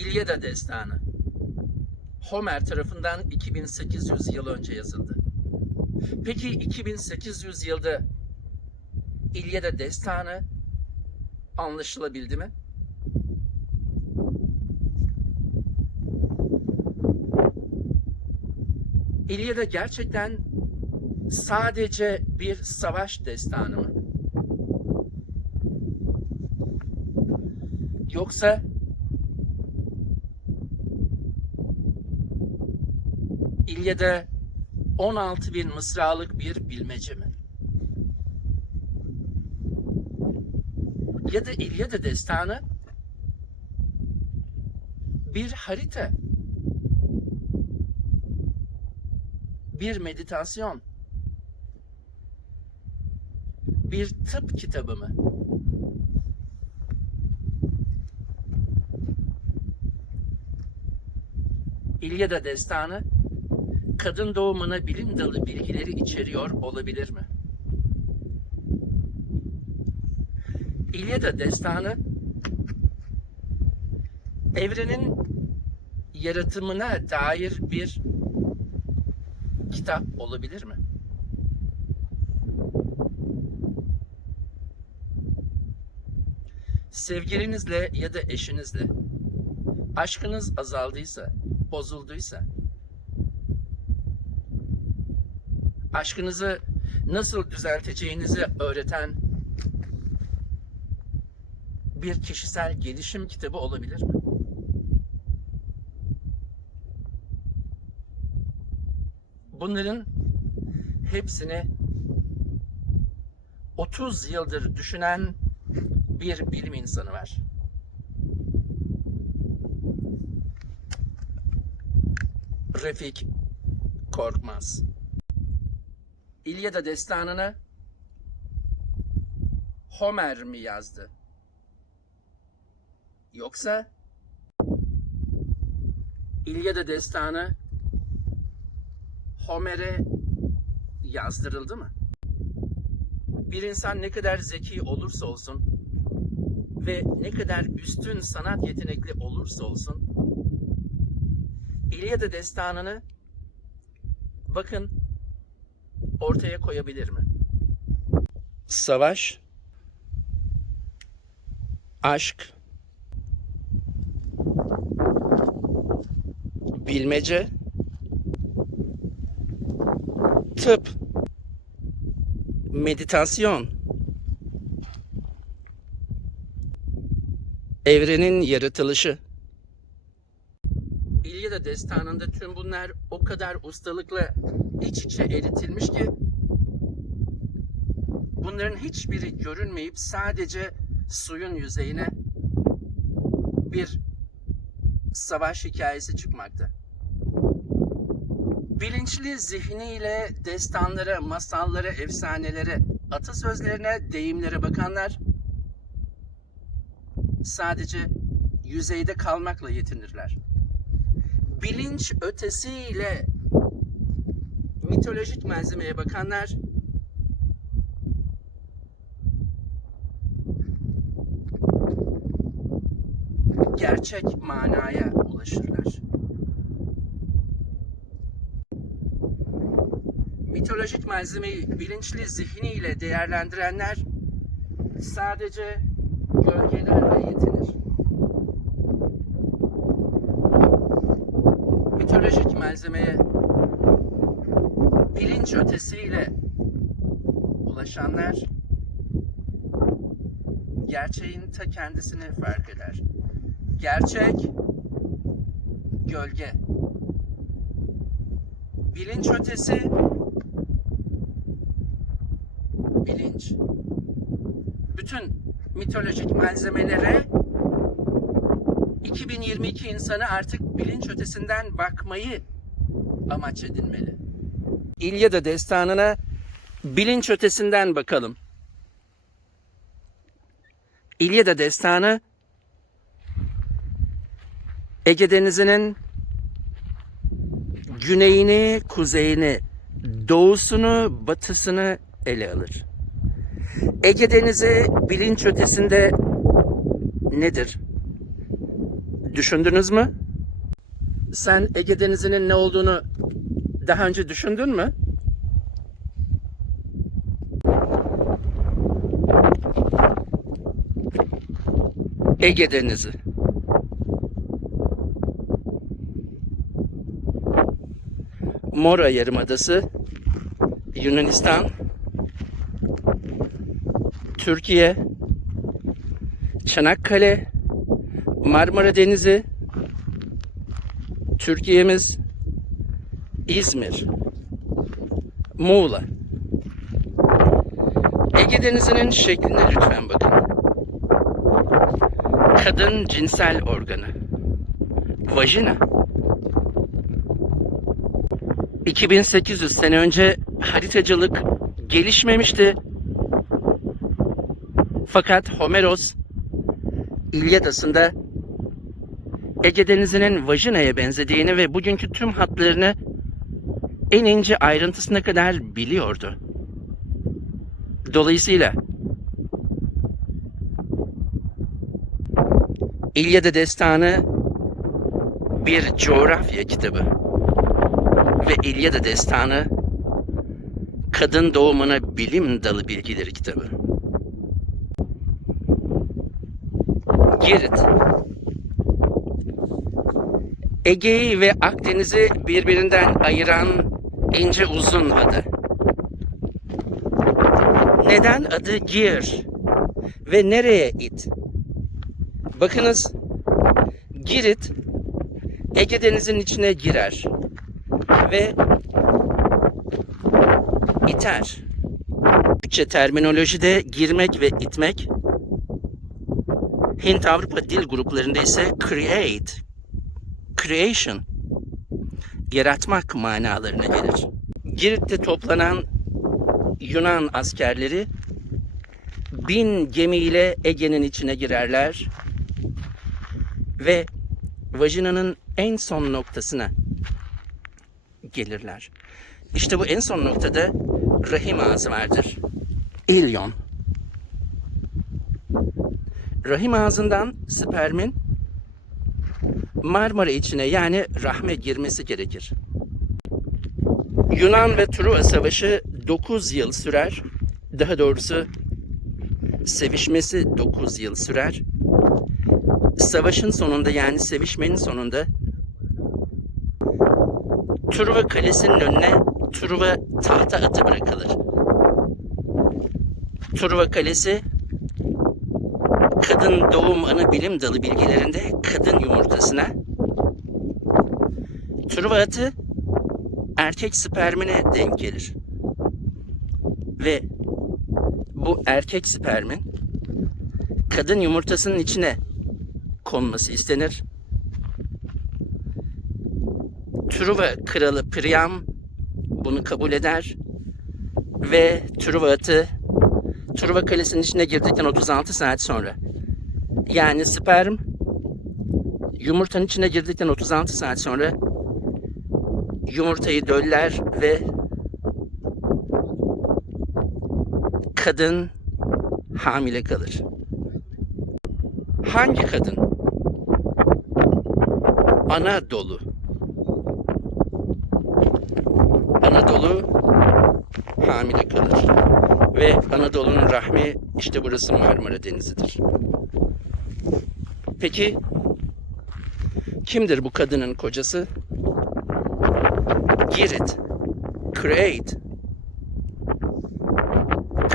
İlyada Destanı. Homer tarafından 2800 yıl önce yazıldı. Peki 2800 yılda İlyada Destanı anlaşılabildi mi? İlyada gerçekten sadece bir savaş destanı mı? Yoksa İlyada 16 bin mısralık bir bilmece mi? Ya da İlyada destanı bir harita, bir meditasyon, bir tıp kitabı mı? İlyada destanı kadın doğumuna bilim dalı bilgileri içeriyor olabilir mi? İlyada destanı evrenin yaratımına dair bir kitap olabilir mi? Sevgilinizle ya da eşinizle aşkınız azaldıysa, bozulduysa aşkınızı nasıl düzelteceğinizi öğreten bir kişisel gelişim kitabı olabilir mi? Bunların hepsini 30 yıldır düşünen bir bilim insanı var. Refik Korkmaz. İlyada destanını Homer mi yazdı? Yoksa İlyada destanı Homer'e yazdırıldı mı? Bir insan ne kadar zeki olursa olsun ve ne kadar üstün sanat yetenekli olursa olsun İlyada destanını bakın ortaya koyabilir mi? Savaş, aşk, bilmece, tıp, meditasyon, evrenin yaratılışı. İlyada destanında tüm bunlar o kadar ustalıkla iç içe eritilmiş ki bunların hiçbiri görünmeyip sadece suyun yüzeyine bir savaş hikayesi çıkmakta. Bilinçli zihniyle destanlara, masallara, efsanelere, atasözlerine, deyimlere bakanlar sadece yüzeyde kalmakla yetinirler. Bilinç ötesiyle mitolojik malzemeye bakanlar gerçek manaya ulaşırlar. Mitolojik malzemeyi bilinçli zihniyle değerlendirenler sadece gölgelerle yetinir. Mitolojik malzemeye bilinç ötesiyle ulaşanlar gerçeğin ta kendisini fark eder. Gerçek gölge. Bilinç ötesi bilinç. Bütün mitolojik malzemelere 2022 insanı artık bilinç ötesinden bakmayı amaç edinmeli. İlyada destanına bilinç ötesinden bakalım. İlyada destanı Ege Denizi'nin güneyini, kuzeyini, doğusunu, batısını ele alır. Ege Denizi bilinç ötesinde nedir? Düşündünüz mü? Sen Ege Denizi'nin ne olduğunu daha önce düşündün mü? Ege Denizi. Mora Yarımadası, Yunanistan, Türkiye, Çanakkale, Marmara Denizi, Türkiye'miz, İzmir, Muğla. Ege Denizi'nin şekline lütfen bakın. Kadın cinsel organı. Vajina. 2800 sene önce haritacılık gelişmemişti. Fakat Homeros İlyadası'nda Ege Denizi'nin vajinaya benzediğini ve bugünkü tüm hatlarını en ince ayrıntısına kadar biliyordu. Dolayısıyla İlyada Destanı bir coğrafya kitabı ve İlyada Destanı kadın doğumuna bilim dalı bilgileri kitabı. Girit Ege'yi ve Akdeniz'i birbirinden ayıran ince uzun adı. Neden adı Gir ve nereye it? Bakınız Girit Ege Denizi'nin içine girer ve iter. Türkçe terminolojide girmek ve itmek Hint Avrupa dil gruplarında ise create, creation, yaratmak manalarına gelir. Girit'te toplanan Yunan askerleri bin gemiyle Ege'nin içine girerler ve vajinanın en son noktasına gelirler. İşte bu en son noktada rahim ağzı vardır. İlyon. Rahim ağzından spermin Marmara içine yani rahme girmesi gerekir. Yunan ve Truva Savaşı 9 yıl sürer. Daha doğrusu sevişmesi 9 yıl sürer. Savaşın sonunda yani sevişmenin sonunda Truva Kalesi'nin önüne Truva tahta atı bırakılır. Truva Kalesi kadın doğum anı bilim dalı bilgilerinde kadın yumurtasına Truva atı erkek spermine denk gelir. Ve bu erkek spermin kadın yumurtasının içine konması istenir. Truva kralı Priam bunu kabul eder ve Truva atı Truva kalesinin içine girdikten 36 saat sonra yani sperm yumurtanın içine girdikten 36 saat sonra yumurtayı döller ve kadın hamile kalır. Hangi kadın? Anadolu. Anadolu hamile kalır. Ve Anadolu'nun rahmi işte burası Marmara Denizi'dir. Peki kimdir bu kadının kocası? Girit. Create.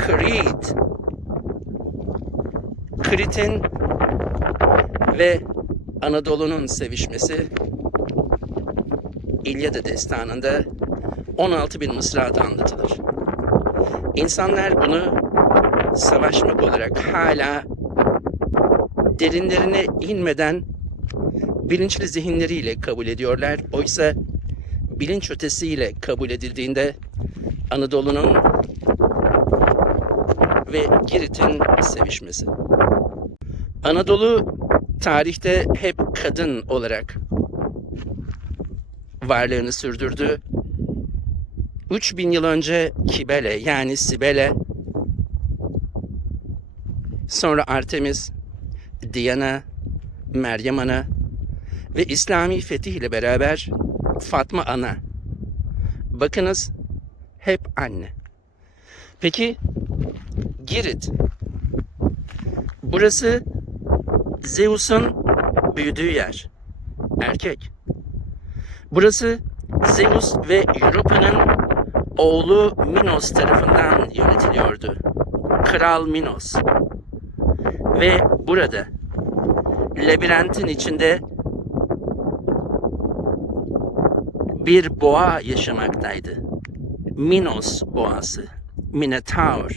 Creed. Krit'in ve Anadolu'nun sevişmesi İlyada destanında 16 bin mısrada anlatılır. İnsanlar bunu savaşmak olarak hala derinlerine inmeden bilinçli zihinleriyle kabul ediyorlar. Oysa bilinç ötesiyle kabul edildiğinde Anadolu'nun ve Girit'in sevişmesi. Anadolu tarihte hep kadın olarak varlığını sürdürdü. 3000 yıl önce Kibele yani Sibele sonra Artemis, Diana, Meryem Ana ve İslami fetih ile beraber Fatma ana. Bakınız hep anne. Peki Girit. Burası Zeus'un büyüdüğü yer. Erkek. Burası Zeus ve Europa'nın oğlu Minos tarafından yönetiliyordu. Kral Minos. Ve burada labirentin içinde bir boğa yaşamaktaydı. Minos boğası. Minotaur.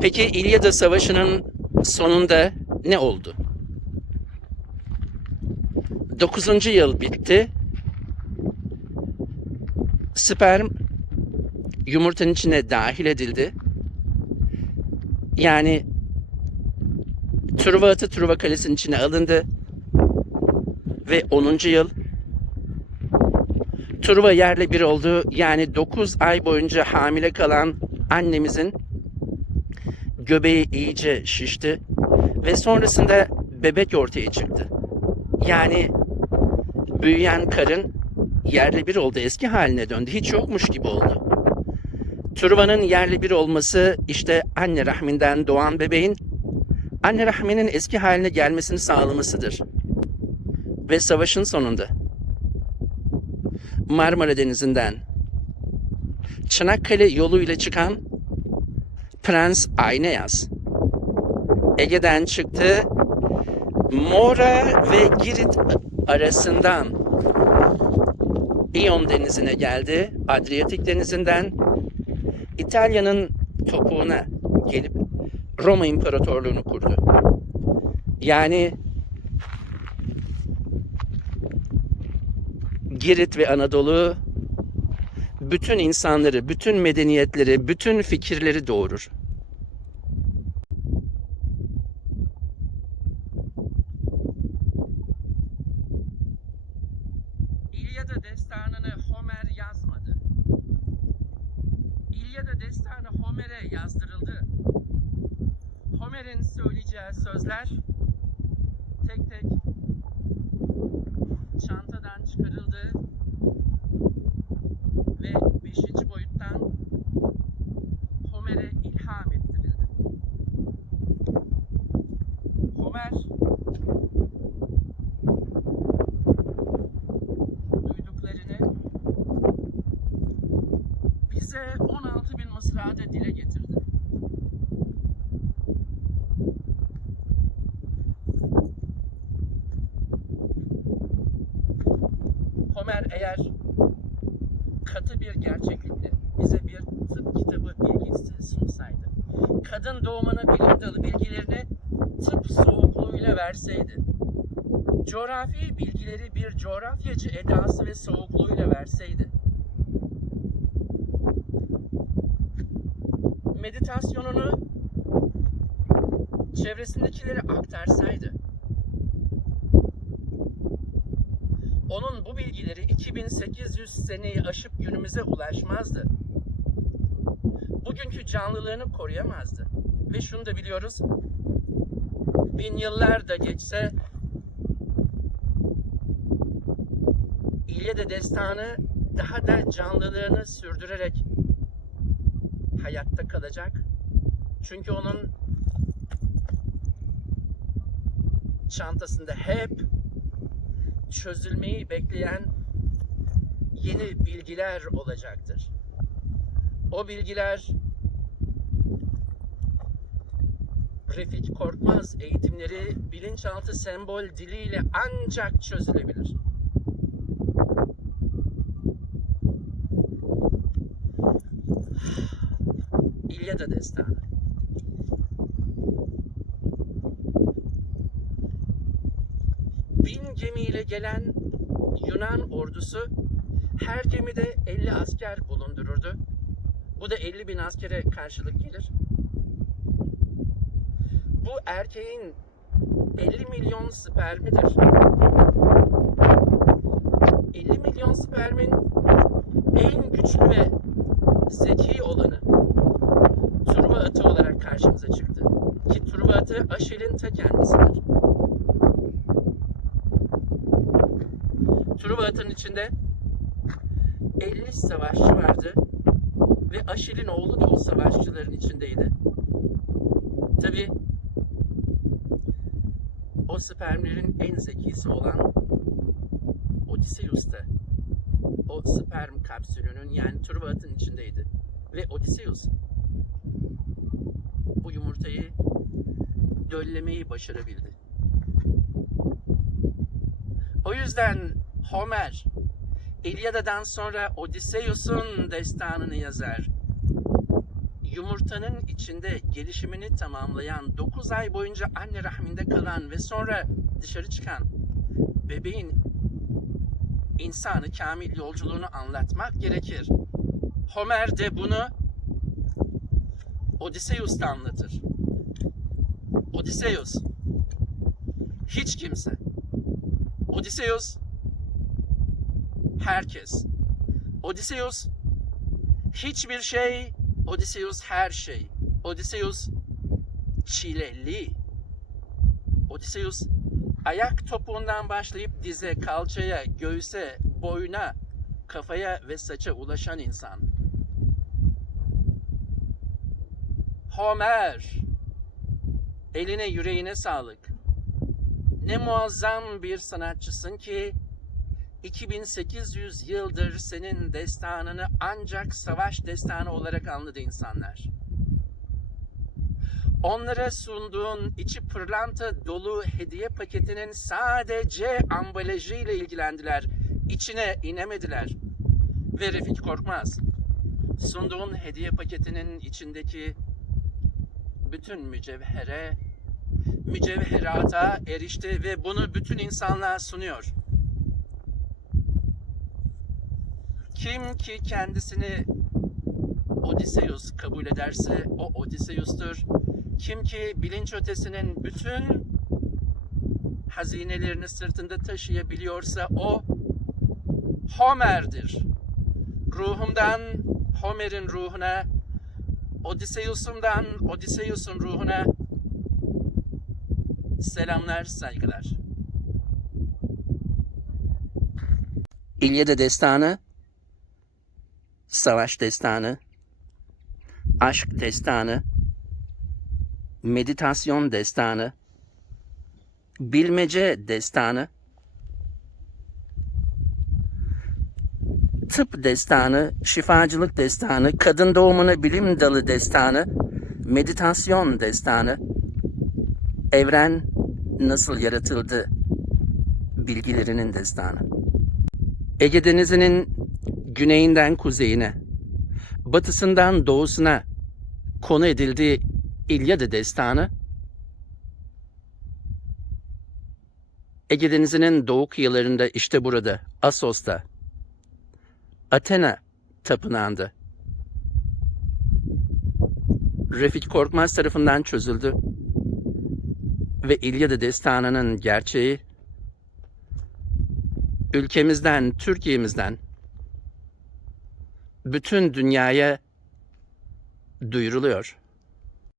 Peki İlyada Savaşı'nın sonunda ne oldu? 9. yıl bitti. Sperm yumurtanın içine dahil edildi. Yani Truva atı Truva Kalesi'nin içine alındı. Ve 10. yıl Truva yerle bir oldu. Yani 9 ay boyunca hamile kalan annemizin göbeği iyice şişti. Ve sonrasında bebek ortaya çıktı. Yani büyüyen karın yerle bir oldu. Eski haline döndü. Hiç yokmuş gibi oldu. Truva'nın yerli bir olması işte anne rahminden doğan bebeğin anne rahminin eski haline gelmesini sağlamasıdır. Ve savaşın sonunda Marmara Denizi'nden Çanakkale yoluyla çıkan Prens Ayneyaz Ege'den çıktı Mora ve Girit arasından İyon Denizi'ne geldi. Adriyatik Denizi'nden İtalya'nın topuğuna gelip Roma İmparatorluğunu kurdu. Yani Girit ve Anadolu bütün insanları, bütün medeniyetleri, bütün fikirleri doğurur. İlyada destanını Homer yazmadı. İlyada destanı Homer'e yazdırıldı. Homer'in söyleyeceği sözler tek tek çantadan çıkarıldı ve beşinci boyuttan Homer'e ilham ettirildi. Homer duyduklarını bize 16 bin mısrada dile getirdi. Homer eğer katı bir gerçeklikle bize bir tıp kitabı bilgisi sunsaydı, kadın doğumuna bilim dalı bilgilerini tıp soğukluğuyla verseydi, coğrafi bilgileri bir coğrafyacı edası ve soğukluğuyla verseydi, meditasyonunu çevresindekilere aktarsaydı, onun bu bilgileri 2800 seneyi aşıp günümüze ulaşmazdı. Bugünkü canlılığını koruyamazdı. Ve şunu da biliyoruz, bin yıllar da geçse İlyada destanı daha da canlılığını sürdürerek hayatta kalacak. Çünkü onun çantasında hep çözülmeyi bekleyen yeni bilgiler olacaktır. O bilgiler Refik Korkmaz eğitimleri bilinçaltı sembol diliyle ancak çözülebilir. İlyada Destanı bin gemiyle gelen Yunan ordusu her gemide 50 asker bulundururdu. Bu da 50 bin askere karşılık gelir. Bu erkeğin 50 milyon spermidir. 50 milyon spermin en güçlü ve zeki olanı Truva atı olarak karşımıza çıktı. Ki Truva atı Aşil'in ta kendisidir. Truva atının içinde 50 savaşçı vardı ve Aşil'in oğlu da o savaşçıların içindeydi. Tabi o spermlerin en zekisi olan Odysseus da o sperm kapsülünün yani Truva atının içindeydi. Ve Odysseus yumurtayı döllemeyi başarabildi. O yüzden Homer İlyada'dan sonra Odysseus'un destanını yazar. Yumurtanın içinde gelişimini tamamlayan 9 ay boyunca anne rahminde kalan ve sonra dışarı çıkan bebeğin insanı kamil yolculuğunu anlatmak gerekir. Homer de bunu Odysseus'ta anlatır. Odysseus hiç kimse. Odysseus herkes. Odysseus hiçbir şey, Odysseus her şey. Odysseus çileli. Odysseus ayak topuğundan başlayıp dize, kalçaya, göğüse, boyuna, kafaya ve saça ulaşan insan. Homer. Eline yüreğine sağlık. Ne muazzam bir sanatçısın ki 2800 yıldır senin destanını ancak savaş destanı olarak anladı insanlar. Onlara sunduğun içi pırlanta dolu hediye paketinin sadece ambalajıyla ilgilendiler. İçine inemediler. Ve Refik Korkmaz, sunduğun hediye paketinin içindeki bütün mücevhere, mücevherata erişti ve bunu bütün insanlığa sunuyor. Kim ki kendisini Odysseus kabul ederse o Odysseus'tur. Kim ki bilinç ötesinin bütün hazinelerini sırtında taşıyabiliyorsa o Homer'dir. Ruhumdan Homer'in ruhuna, Odysseus'umdan Odysseus'un ruhuna selamlar, saygılar. İlyada destanı savaş destanı, aşk destanı, meditasyon destanı, bilmece destanı, tıp destanı, şifacılık destanı, kadın doğumunu bilim dalı destanı, meditasyon destanı, evren nasıl yaratıldı bilgilerinin destanı. Ege Denizi'nin güneyinden kuzeyine, batısından doğusuna konu edildiği İlyada destanı, Ege Denizi'nin doğu kıyılarında işte burada, Asos'ta, Athena tapınağında, Refik Korkmaz tarafından çözüldü ve İlyada destanının gerçeği ülkemizden, Türkiye'mizden bütün dünyaya duyuruluyor.